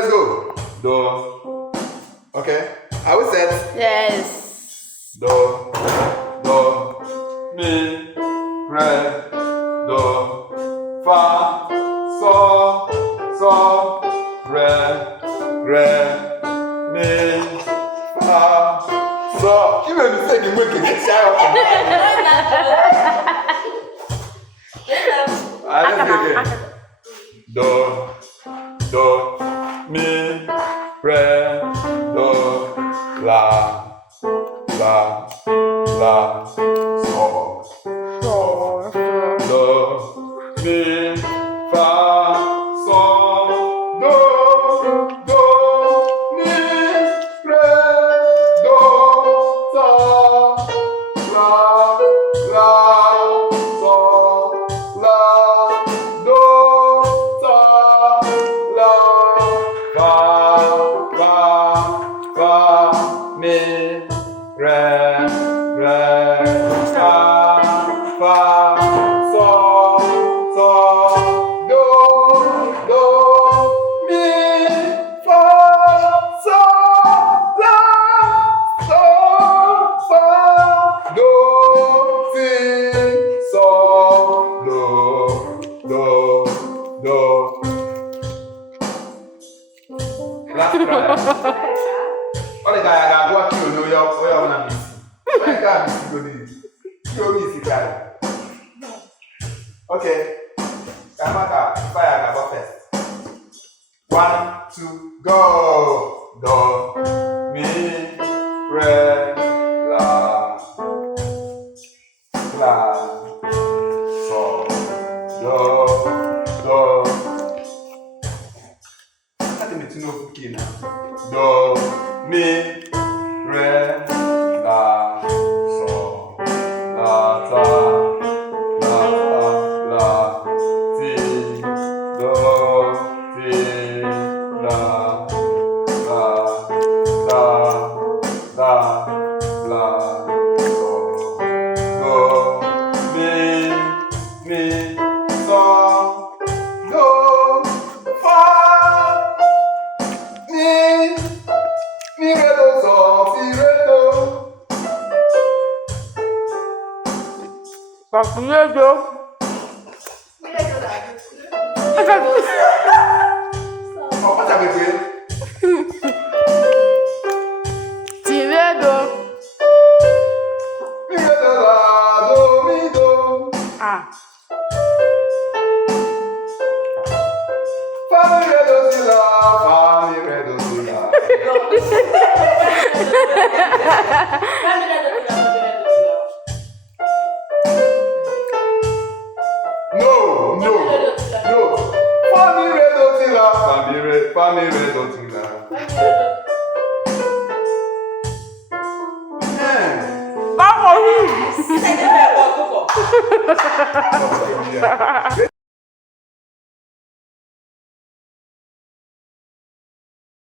let's go. Do. Okay. Are we set? Yes. Do, mi, re, do, fa, so, re, mi, fa, so. You made me say the wicked get shy off. Let's go again. Do, mi, re, do, la, so, do, mi, fa, so, do, mi, re, do, sa, la, so, la, do, sa, la, fa, mi, re, fa, so, do, mi, fa, so, la, fa, do, si, so, do. Last try. All the guy I got kill no you where you wanna miss. Where you got miss go this. Kill miss guy. Okay. Kamaka, fire go first. 1, 2, go. Do, mi, re, la, so, do. I think it's no cookie now. Do, mi, re, la, so, la, ti, do, ti, la, so, do, mi, so, do, fa, mi, re, do, so, si, re, do. Papinedo. Oh, what have you been? Tiredo. Mi, re, do, la, do, mi, do. Ah. Fa, mi, re, do, si, la, fa, mi, re, do, si, la. No. Fa, mi, re, do, si, la, fa, mi, re, do, si, la. Vamos. Yeah.